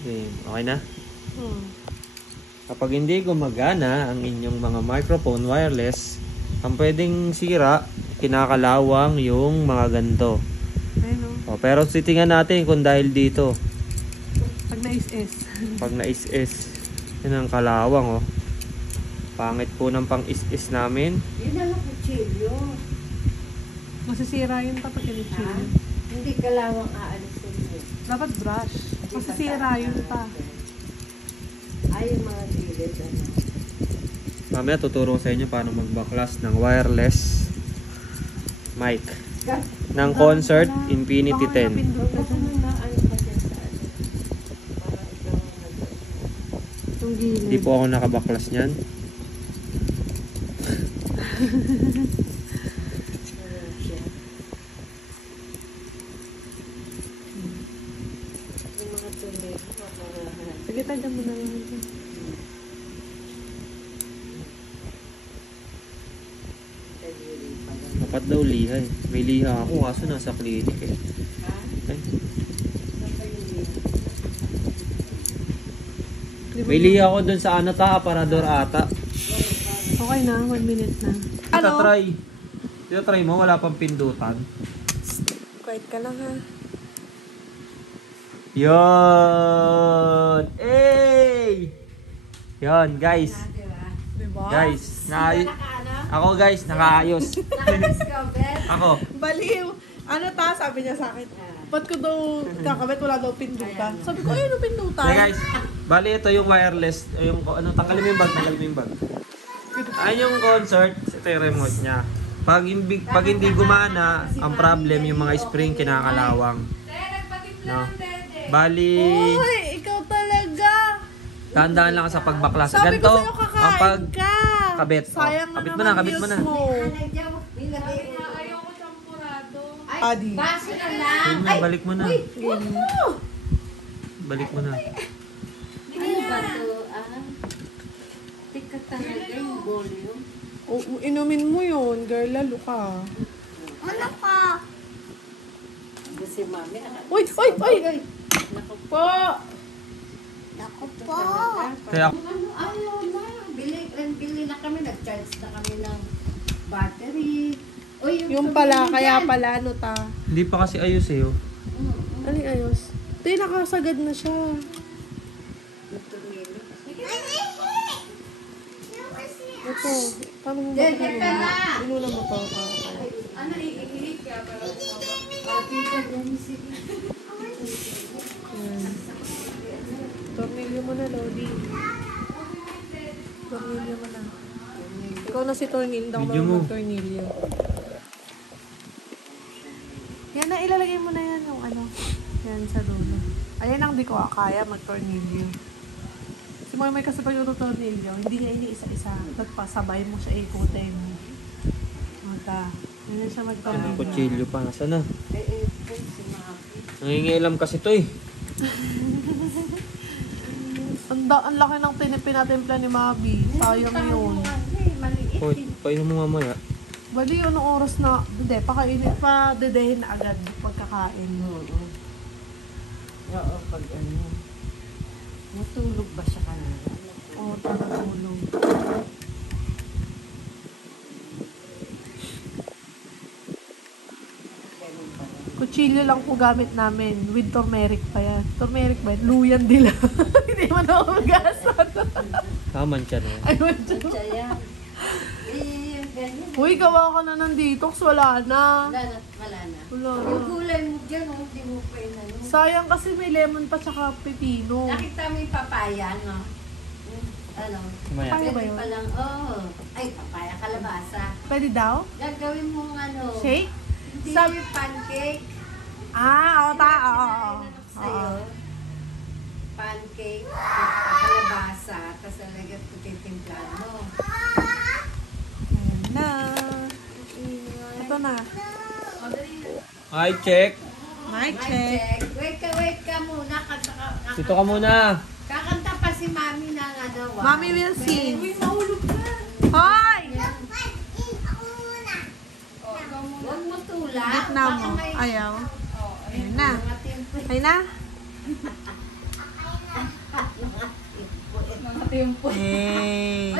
Okay na? Kapag hindi gumagana ang inyong mga microphone wireless, ang pwedeng sira, kinakalawang yung mga ganito. O, pero titingnan natin kung dahil dito. Pag na-is-is. Pag na-is-is. Yan ang kalawang, oh. Pangit po ng pang-is-is namin. Yun na lang kutsilyo. Masisira yun kapag kinichilyo. Hindi kalawang aalisin mo. Dapat brush. Masisira yun pa. Ay, yung mga gilid. Ano. Mamaya tuturo ko sa inyo paano magbaklas ng wireless mic. Ng Concert Infinity 10. Yung gilid. Hindi po ako nakabaklas niyan. Sige, tayo mo na lang. Dapat daw liha eh. May liha ako kaso nasa clinic eh. Okay. May liha ako dun sa ano ta, aparador ata. Okay na, 1 minute na. Try. Try mo, wala pang pindutan. Quiet ka lang ha. Yon! Hey! Yon, guys. Diba? Guys, ako guys, nakaayos. Ako. Baliw! Ano ta? Sabi niya sa akin. Ba't ko daw kakabit? Wala daw pindutan. Sabi ko, ayun ang pindutan. Okay guys, bali ito yung wireless, yung ano, tanggalin mo yung bag, tanggalin mo yung bag. Ayun yung Concert, ito yung remote niya. Pag hindi gumana, ang problem yung mga spring kinakalawang. No? Bali, Uy, ikaw talaga! dahan-dahan lang sa pagbaklas. Sabi Ganito, ko sa'yo kakain kapag ka! kabit. Sayang Kabit mo naman na, kabit mo views na. mo. Ayoko champurado. Adi. Base na lang. Yun na, balik mo na. Game. Balik mo na. Ano ba to? Tika talaga yung volume. Inumin mo yun, girl. Lalo ka. Ano ka? Si mami. Uy! Uy! Uy! Naku Po! Naku po. Kaya, Ayaw na. Bili na kami. Nag-charge na kami ng battery. Uy, Yung pala, kaya pala, ano ta? hindi pa kasi ayos eh. Oh. Ano yung ayos? Di, nakasagad na siya. Ito. Paano mo ba ito? Inuna mo to. Ano, iihilig ka para tita, yan sige. Tornilyo mo na, Lodi. Tornilyo mo na. Ikaw na si Tornilyo. Daw Video mo. mag-tornilyo. Yan na, ilalagay mo na yan yung ano. Yan sa dulo. Ayan ang di ko kaya mag-tornilyo. Si Moy kasi pag yung tornilyo, hindi niya iniisa-isa. Dapat pa, sabay mo siya ikutin. Mata. Yan siya Ang mag-tornilyo. kutsilyo pa. Nasaan na? Si mami. Nangingialam kasi to eh. Ang laki ng tinipin natin plan ni Mabi. Sayang yun. Maliit. Hoy, painom mo mamaya. Bali, anong oras na? Hindi, pakainit pa, dedehin na agad pagkakain. Oo, pag ano. Natulog ba siya kanina? Oo, tagaulong. Kutsilyo lang po gamit namin. With turmeric pa yan. Turmeric ba yan? Luyan dila. Hindi man ako mag-asan. Taman siya na yan. Ay, man siya. Kaya, ganyan. Uy, gawa ka na ng detox. Wala na. Wala na, wala na. Wala na. Yung gulay mo dyan, hindi mo pa inano. Sayang kasi may lemon pa tsaka pepino. Nakita mo yung papaya, no? Ano? Mamaya. Papaya ba Pwede yun? pa lang, ay, papaya, kalabasa. Pwede daw? Gagawin mo ano? Shake? Hindi yung pancake. Ah, oo, oo. Ano sa'yo? Pancake, kalabasa, tapos nalagyan ko titimplahan mo. Ayan na. Ito na. Hi, check. Mic Mic check. check. Wait ka muna. Dito ka muna. Kakanta pa si Mami na ano. Mami will sing. Uy, mahulog ka. Hoy! Huwag mo tulak. Gitna mo. Ayaw. Ayan na. Ay na. Pati yung po. Yay!